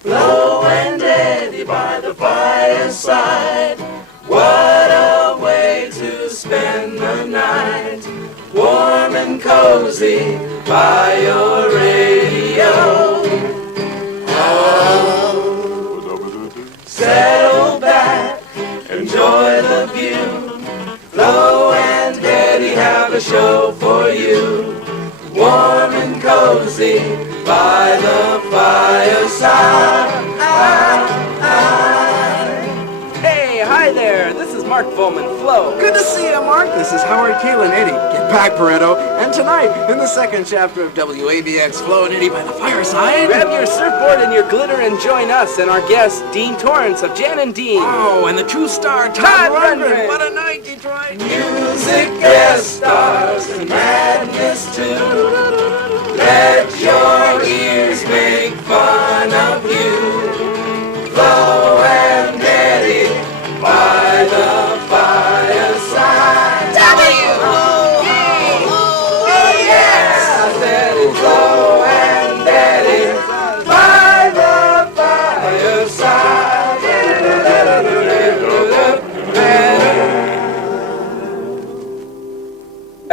Flo and Eddie by the fireside. What a way to spend the night. Warm and cozy by your radio. Oh, settle back, enjoy the view. Flo and Eddie have a show for you. Warm and cozy by the fireside. Hey, hi there. This is Mark Volman, Flo. Good to see you, Mark. This is Howard, Kaylan, Eddie. Get back, Pareto. And tonight, in the second chapter of WABX, Flo and Eddie by the fireside. Grab your surfboard and your glitter and join us and our guest, Dean Torrance of Jan and Dean. Oh, and the true star, Todd Rundgren. What a night, Detroit. Music, guest stars, and madness too. Let your ears make fun of you. Flo and Eddie by the fireside. Oh yes, I said it's Flo and Eddie by the fireside.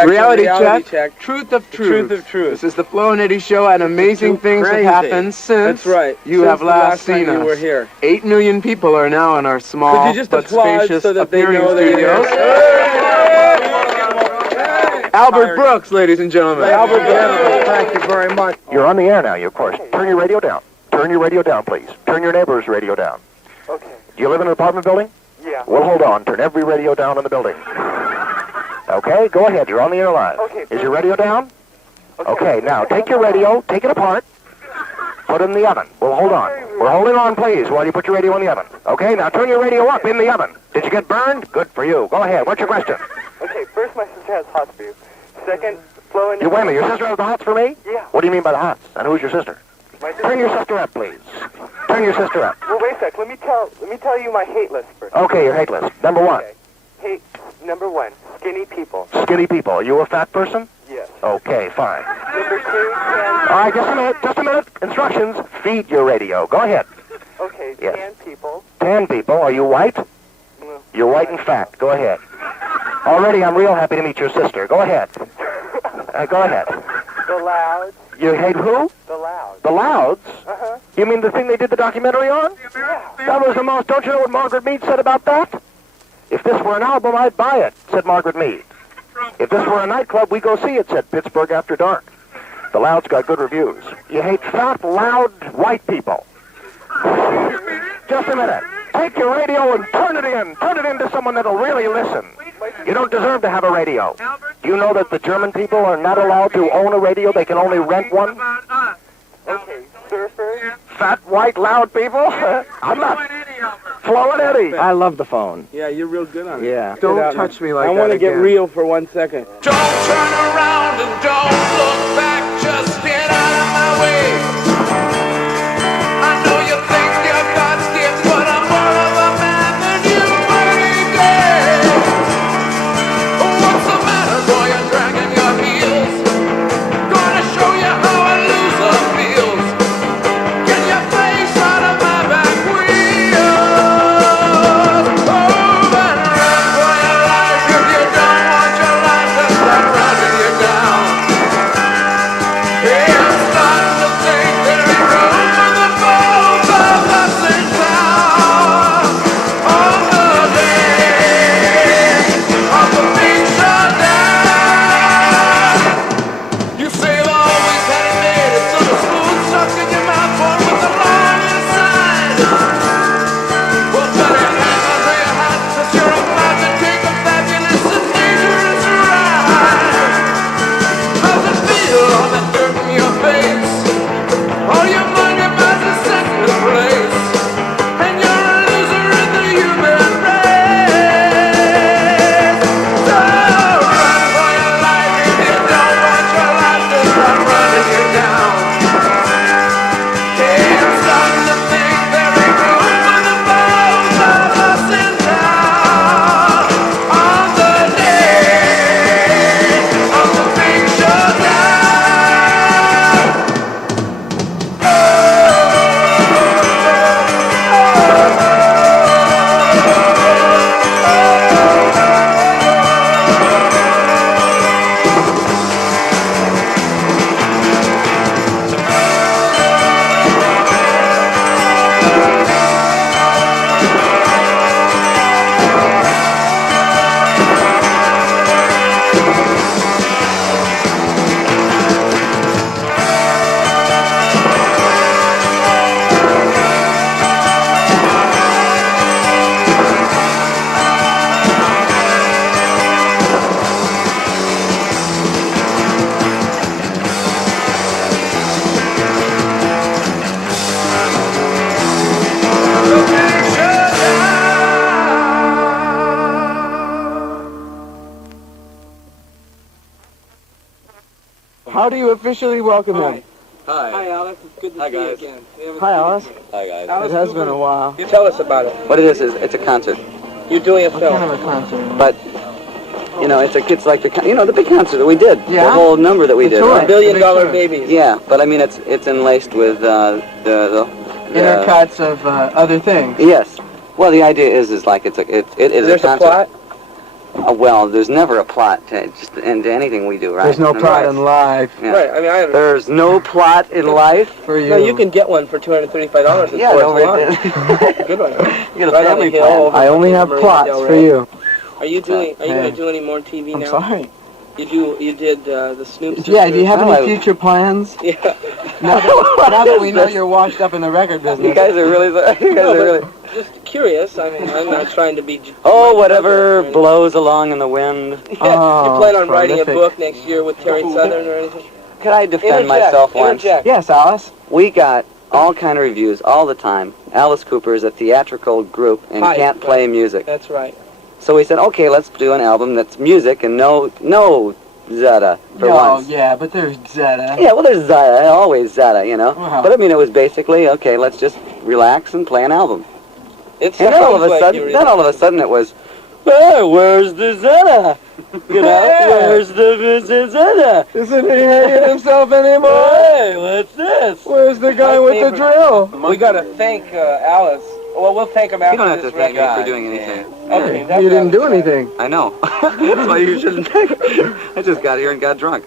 Reality check. Truth of truth. Truth of truth. This is the Flo and Eddie Show, and amazing things have happened since That's right. you Since have the last time seen you us. were here. 8 million people are now in our small Could you just but applaud spacious so that they appearing know they're studios. here? Albert Brooks, ladies and gentlemen. Albert Brooks, thank you very much. You're on the air now, you of course. Turn your radio down. Turn your radio down, please. Turn your neighbor's radio down. Okay. Do you live in an apartment building? Yeah. Well, hold on. Turn every radio down in the building. Okay, go ahead. You're on the air live. Okay. Is your radio down? Okay, now take your radio, take it apart, put it in the oven. Well, hold on. We're holding on, please, while you put your radio in the oven. Okay, now turn your radio up in the oven. Did you get burned? Good for you. Go ahead. What's your question? Okay, first my sister has hots for you. Second, Flo and... Wait a minute. Your sister has the hots for me? Yeah. What do you mean by the hots? And who's your sister? My sister... Turn your sister up, please. Turn your sister up. Well, wait a sec. Let me tell you my hate list first. Okay, your hate list. Number one. Okay. Hate, number one, skinny people. Skinny people. Are you a fat person? Yes. Okay, fine. Number two, All right, just a minute. Instructions. Feed your radio. Go ahead. Okay, Yes. tan people. Tan people. Are you white? No. You're white and fat. Go ahead. Already, I'm real happy to meet your sister. Go ahead. Go ahead. The louds. You hate who? The louds. The Louds? Uh-huh. You mean the thing they did the documentary on? Yeah. That was the most... Don't you know what Margaret Mead said about that? If this were an album, I'd buy it, said Margaret Mead. If this were a nightclub, we'd go see it, said Pittsburgh After Dark. The Louds got good reviews. You hate fat, loud, white people. Just a minute. Take your radio and turn it in. Turn it into someone that'll really listen. You don't deserve to have a radio. Do you know that the German people are not allowed to own a radio? They can only rent one? Okay, surfers. Fat, white, loud people? I'm not... Flo and Eddie. I love the phone. Yeah, you're real good on it. Yeah. Get Don't out touch now. me like I that want to get again. real for 1 second. Don't turn around and don't look back, just get out of my way. I know you think you're God's gift, but I'm more of a man than you mighty gay. What's the matter, boy? You're dragging your heels. Gonna show you how a loser feels. Get your face out of my back wheels. Move and run for your life if you don't want your life to start running you down. How do you officially welcome him? Hi, Alice. It's good to see you again. Hi, Alice. Hi, guys. It has been a while. Tell us about it. What it is it's a concert. You're doing a What film. kind of a concert? But, you know, it's like the big concert that we did. Yeah? The whole number that we did, tour. right? $1 billion Sure. babies. Yeah, but I mean, it's enlaced with the Intercuts of other things. Yes. Well, the idea is like it is There's a a concert. plot. Well, there's never a plot to into anything we do, right? There's no plot in life Yeah. Right. I mean, I There's no plot in life. for you. No, you can get one for $235. Yeah, It's no, worth Good one. You get a Right on family the hill plan. over I only the have Marina plots Del for Rey. you. Are you going Hey. to do any more TV I'm now? sorry. You did the Snoop Sisters. Yeah, do you have Oh, any future plans? Yeah. Now that we know you're washed up in the record business. You guys are really. No, but just curious. I mean, I'm not trying to be. Oh, whatever blows along in the wind. Yeah. Oh, you plan on writing a prolific. book next year with Terry Southern or anything? Could I defend myself once? Interject. Yes, Alice. We got all kind of reviews all the time. Alice Cooper is a theatrical group and Hi. can't play music. That's right. So we said, okay, let's do an album that's music and no Zeta for Oh, once. yeah, but there's Zeta. Yeah, well, there's Zeta, always Zeta, you know. Wow. But I mean, it was basically, okay, let's just relax and play an album. It And then all of sounds a like sudden, you're then all of a sudden it was, hey, where's the Zeta? You know, Yeah. where's the Zeta? Isn't he hanging himself anymore? Hey, what's this? Where's the guy My with the favorite. drill? We got to thank Alice. Well, we'll thank him after You don't have to this thank me record. for doing anything. Okay, that's You what I didn't do was saying. anything. I know. That's why you shouldn't thank me. I just got here and got drunk.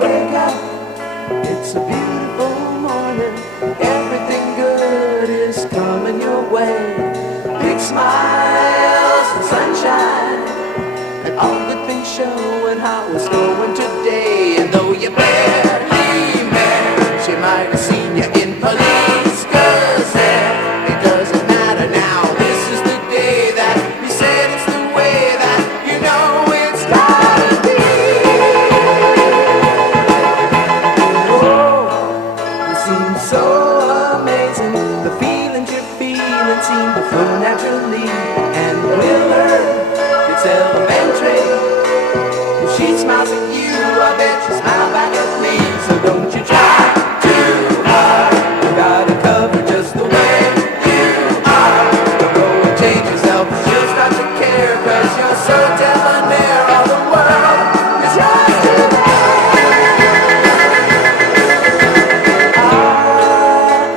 Wake up, it's a beautiful morning. Everything good is coming your way. Big smiles and sunshine, and all good things showing how it's going today. And though you barely met, she might have seen you in police gazette. It doesn't matter now. This is the day that you said it's the way that you know it's gotta be. It seems so amazing. The feelings you're feeling seem to flow naturally. And Willard, it's elementary. If she smiles at you, I bet she'll smile back at me. So don't you try too hard. You gotta cover just the way you are. Don't go and change yourself. She'll start to care, 'cause you're so debonair. All the world is yours today.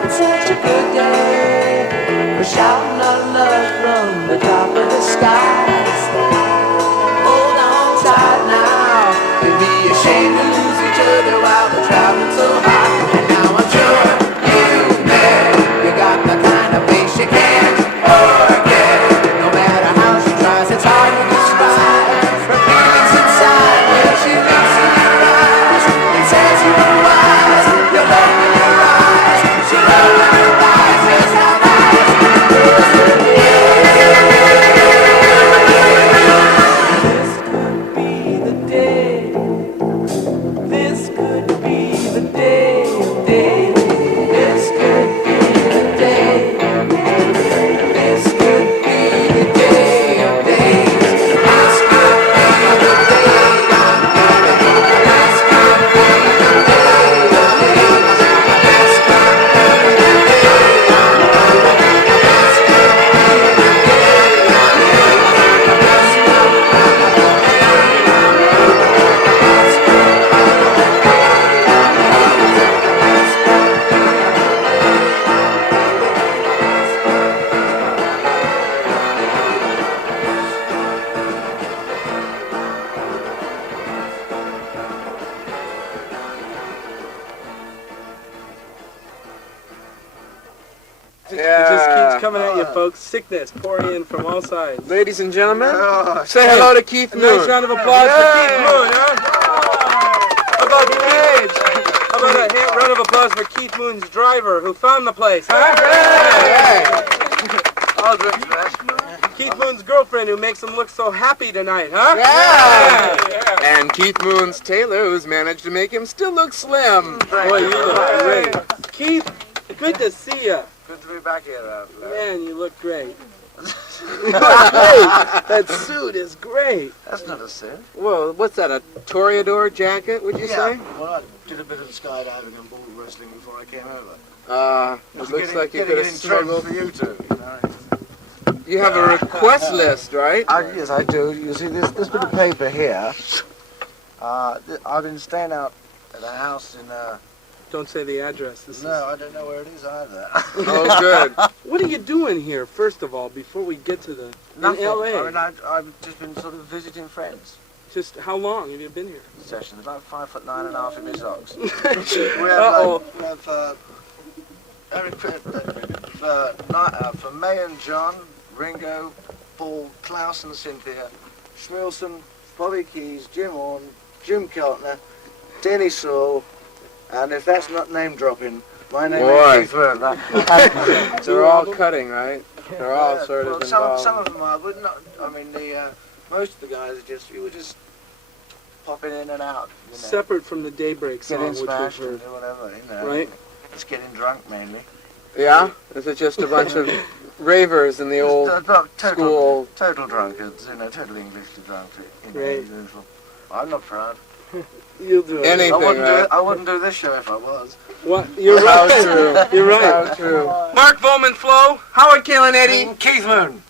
It's such a good day for shouting our love from the top of the skies. Hold on tight now. We'd be ashamed to lose each other while we're traveling so high. And now I'm sure you bet you got the kind of face you can't forget. No matter how she tries, it's hard to describe her feelings inside when she looks in your eyes and says you were wise. You look in your eyes, she opens her eyes, says how nice it is to be. This could be the day. This could be the day of days. This could be the day. This could be the day of days. This could be the day of days. This could be the day of days. This could be the day of days. This could be the It just keeps coming at you, folks. Sickness pouring in from all sides. Ladies and gentlemen, say hello to Keith A Moon. nice round of applause for Keith Moon, huh? How about How about a round of applause for Keith Moon's driver who found the place, huh? All good, man. Keith Moon's girlfriend who makes him look so happy tonight, huh? Yeah. And Keith Moon's tailor, who's managed to make him still look slim. Boy, you look great. Keith, good to see you. Good to be back here. Man, you look great. That suit is great. That's not a suit. Well, what's that, a Toreador jacket, would you say? Well, I did a bit of skydiving and ball wrestling before I came over. It looks like you could have trouble struggled. for you two. You know? You have a request list, right? Yes, I do. You see, this bit of paper here. I've been staying out at a house in. Don't say the address. I don't know where it is either. Oh, good. What are you doing here, first of all, before we get to the... Nothing. In L.A.? I mean, I've just been sort of visiting friends. Just how long have you been here? Sessions, about 5'9.5" in my socks. Uh-oh. We have for May and John, Ringo, Paul, Klaus and Cynthia, Schmilson, Bobby Keys, Jim Horn, Jim Keltner, Denny Saul, and if that's not name dropping, my name is Keith Werner. They're all cutting, right? They're all sort of involved. Some of them are, but not. I mean, most of the guys are you were just popping in and out. You know. Separate from the Daybreak song, Getting which we've smashed heard. and do whatever, you know. Right? Just getting drunk mainly. Yeah? Is it just a bunch of ravers in the old school? Total drunkards, you know, total English drunks, you know, Right. usual. I'm not proud. You'll do it. I wouldn't do this show if I was. What? You're right. True. You're right. How true. Mark Volman, Flo, Howard, Kaylan, Eddie. Keith Moon.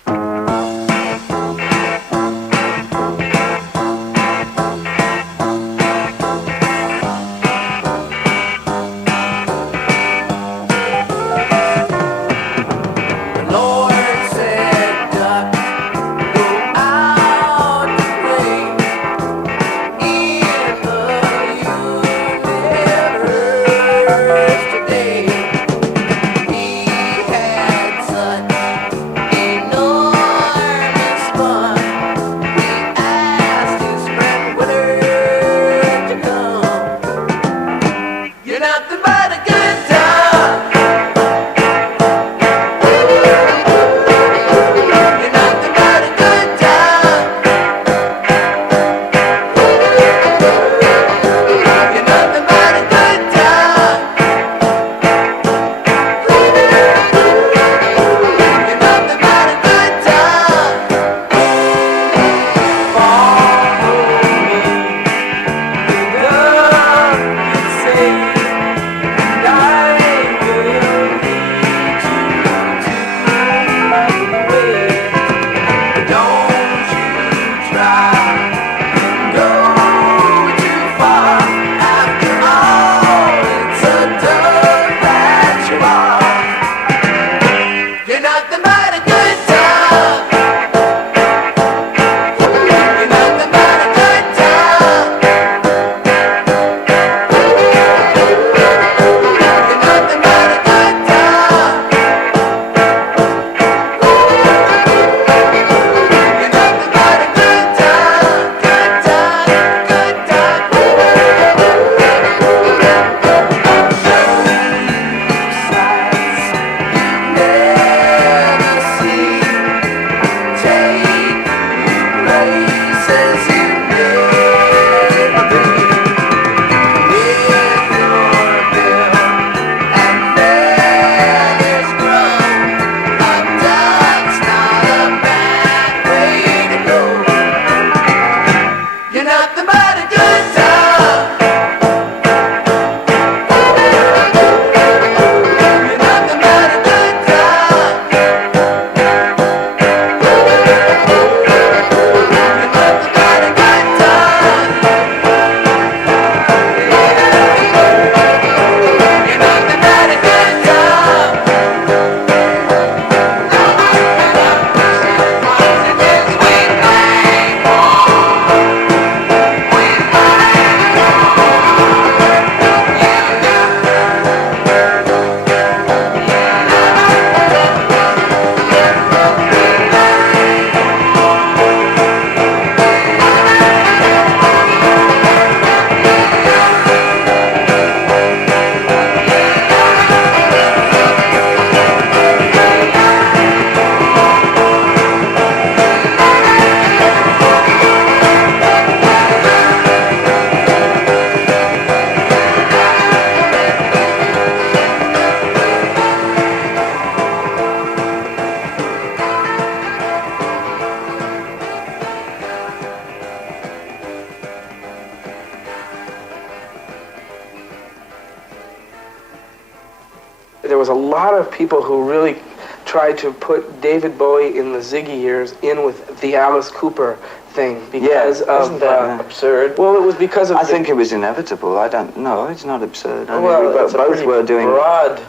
there was a lot of people who really tried to put David Bowie in the Ziggy years in with the Alice Cooper thing because of isn't that absurd? Well, it was because of I think it was inevitable. I don't know. It's not absurd. I mean, well, both were doing broad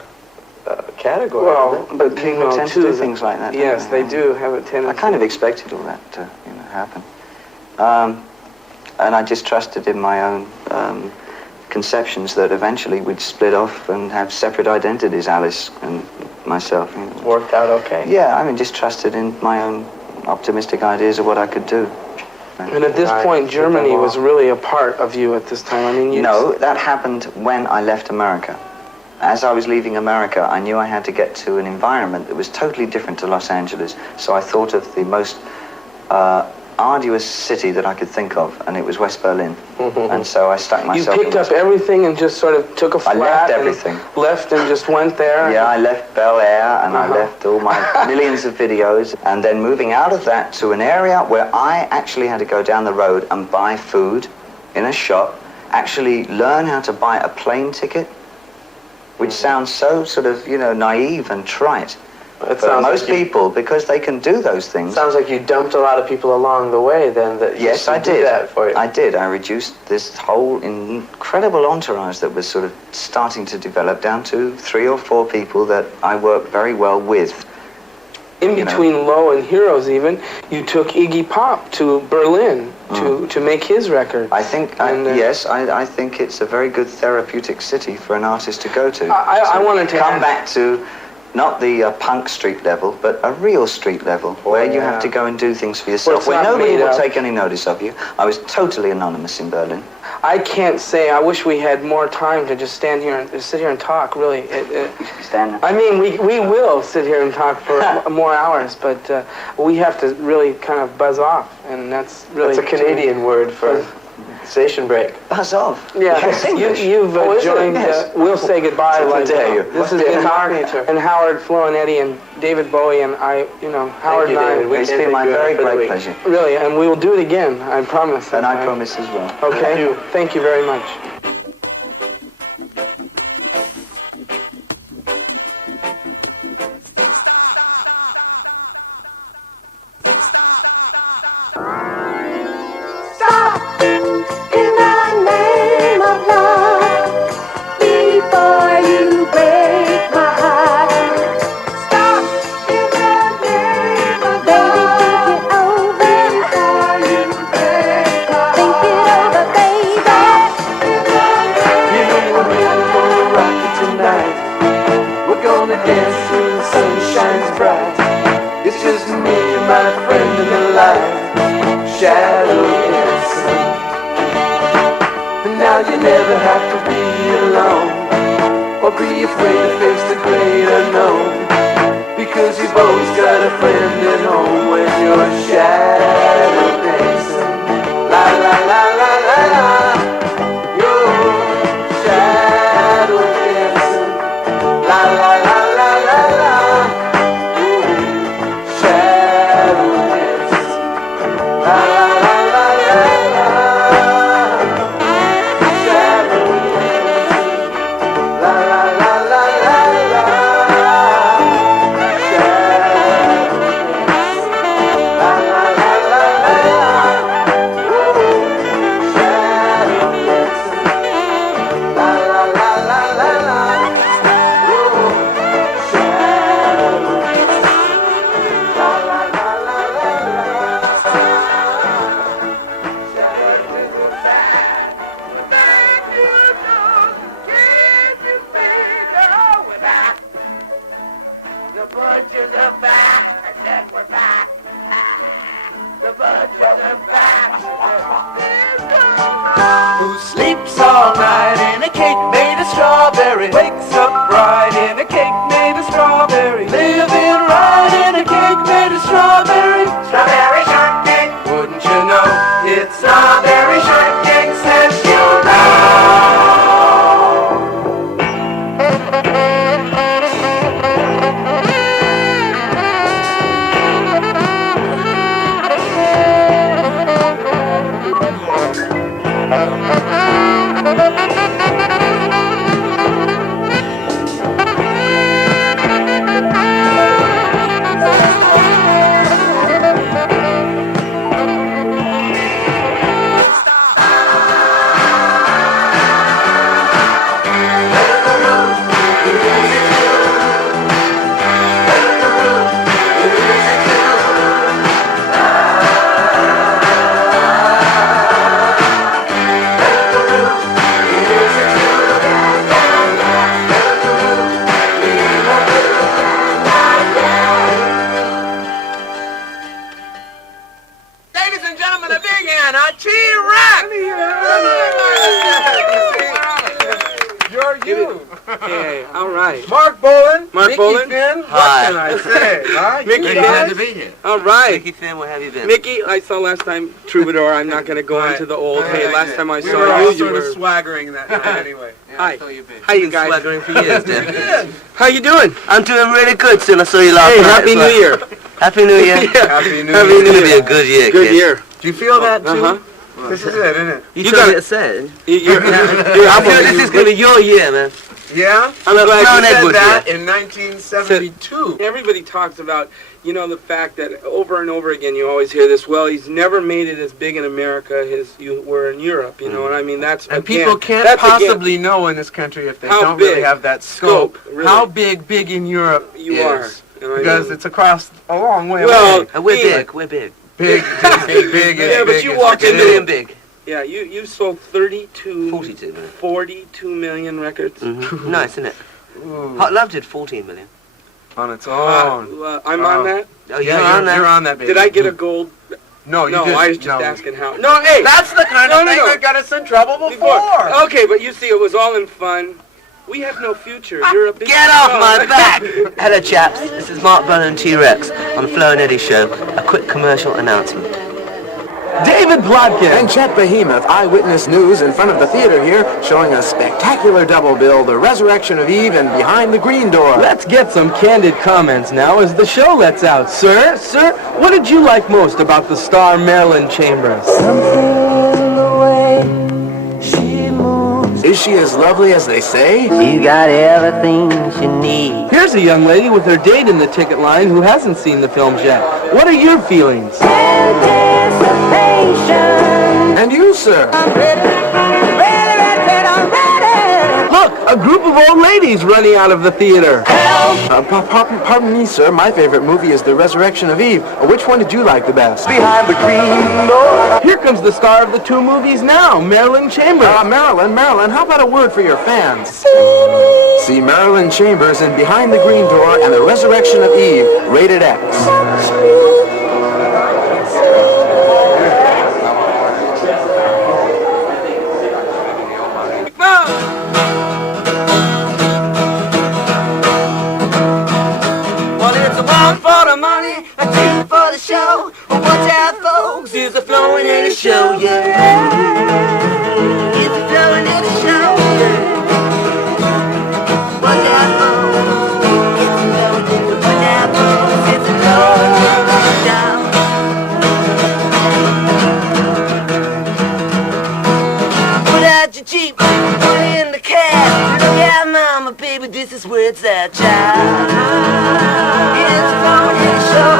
category. Well, but people tend to do things like that. Yes, they do have a tendency. I kind of expected all that to happen, and I just trusted in my own conceptions that eventually we'd split off and have separate identities, Alice and myself. It's worked out okay. Yeah, I mean, just trusted in my own optimistic ideas of what I could do. And at this point, Germany was really a part of you at this time. I mean, no, that happened when I left America. As I was leaving America, I knew I had to get to an environment that was totally different to Los Angeles. So I thought of the most arduous city that I could think of, and it was West Berlin. And so I stuck myself. You picked up everything and just sort of took a flat. I left everything. Left and just went there. Yeah, I left Bel Air and I left all my millions of videos, and then moving out of that to an area where I actually had to go down the road and buy food in a shop, actually learn how to buy a plane ticket, which sounds so sort of, naive and trite. It But most people, because they can do those things. Sounds like you dumped a lot of people along the way then. Yes, I did. That for you. I did. I reduced this whole incredible entourage that was sort of starting to develop down to 3 or 4 people that I work very well with. In between Low and Heroes even, you took Iggy Pop to Berlin to make his record. I think, yes, I think it's a very good therapeutic city for an artist to go to. I wanted to come back to not the punk street level, but a real street level where you have to go and do things for yourself, where nobody will take any notice of you. I was totally anonymous in Berlin. I can't say. I wish we had more time to just stand here and sit here and talk. Really, Stand. I mean, we will sit here and talk for more hours, but we have to really kind of buzz off, and that's really That's a Canadian word for station break. Buzz off. Yeah, you've joined. Yes. We'll say goodbye. How dare you. This has been Mark and Howard, Flo and Eddie, and David Bowie, and I. Howard and I. It's been my very great pleasure. Really, and we will do it again. I promise. And I promise as well. Okay. Thank you very much. Who sleeps all night in a cake made of strawberry, wakes up bright in a cake made of strawberry, living right in a cake made of strawberry. Strawberry shortcake, wouldn't you know it's strawberry shortcake, says you Hey, all right. Mark Bolan. Mark Mickey Bolan. Finn. Hi. What can I say? Huh? Mickey, You glad guys? to be here. All right. Mickey Finn, where have you been? Mickey, I saw last time Troubadour. I'm not going to go into the old. Hey, last time I we saw were you, all you sort were of swaggering that night anyway. Yeah, Hi. I thought you'd be. How you guys? Swaggering for years, Dan. How you doing? I'm doing really good, Sil. I saw you last Hey, night. Happy New Year. Happy New Year. Happy New Happy Year. New It's gonna be Year. a good year, Good kid. year. Do you feel that too? Uh-huh. This is it, isn't it? You You told got me it. to say it. Your I album. feel this is gonna be your year, man. Yeah? I'm glad Brown you You said Edward that here. in 1972. Everybody talks about, the fact that over and over again you always hear this, well, he's never made it as big in America as you were in Europe, and I mean, that's, And again, people can't that's possibly know in this country if they How don't really big? have that scope. Really. How big in Europe You is. are. Because it's across a long way Well, away. And we're Yeah. big. We're big. Big is Yeah, but big you is walked big. 2 into million big. Yeah, you sold 42 million records. Mm-hmm. Nice, isn't it? Ooh, Hot Love did 14 million. on its own. I'm on that. Oh, Yeah, you're on that, baby. Did I get a gold? No, you No, just, I was just no. asking how. No, hey! That's the kind No, of no, thing no. that got us in trouble before. Okay, but you see, it was all in fun. We have no future. You're a big Get off star. my back! Hello, chaps. This is Mark Bolan and T-Rex on the Flo Eddie Show. A quick commercial announcement. David Plotkin. And Chet Behemoth, Eyewitness News, in front of the theater here, showing a spectacular double bill, The Resurrection of Eve and Behind the Green Door. Let's get some candid comments now as the show lets out. Sir, what did you like most about the star Marilyn Chambers? Is she as lovely as they say? You got everything she needs. Here's a young lady with her date in the ticket line who hasn't seen the films yet. What are your feelings? And you, sir? Look, a group of old ladies running out of the theater. Pardon me, sir. My favorite movie is The Resurrection of Eve. Which one did you like the best? Behind the green door. Here comes the star of the two movies now, Marilyn Chambers. Marilyn, how about a word for your fans? See Marilyn Chambers in Behind the Green Door and The Resurrection of Eve, rated X. Well, it's a one for the money, a two for the show. Watch out, folks, it's a Flo Eddie Show, yeah. It's a Flo Eddie Show, yeah. Watch out, folks, it's a Flo Eddie. Watch out, folks, it's a Flo Eddie Show. Put out your Jeep, put it in the cab. Look out, mama, baby, this is where it's at, child. It's a Flo Eddie Show.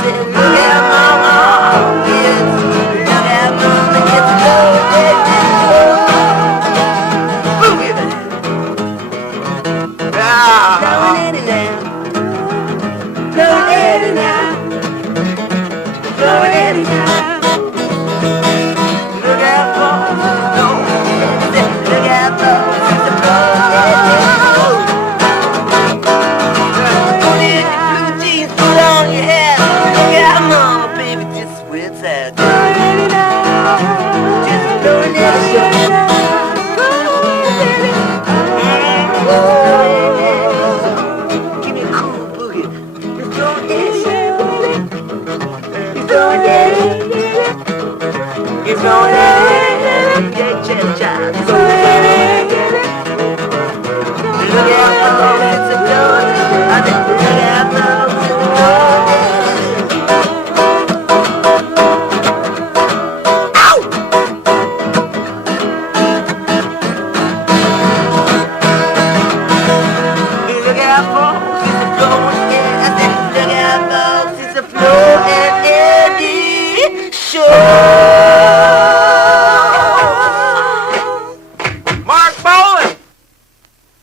Say, look out, mama, look out, mama, it's a Flo Eddie Show. Boogie man. Flo Eddie now. Flo Eddie now. Flo Eddie now. Look out, folks, no. Look out, folks, it's a Flo Eddie Show. Put in your blue jeans, put on your hat. Look out, mama, baby, this is where it's at. Just a Flo Eddie Show. Give me a cool boogie. It's Flo Eddie Show. It's Flo Eddie. It's Flo Eddie. Yeah, cha-cha.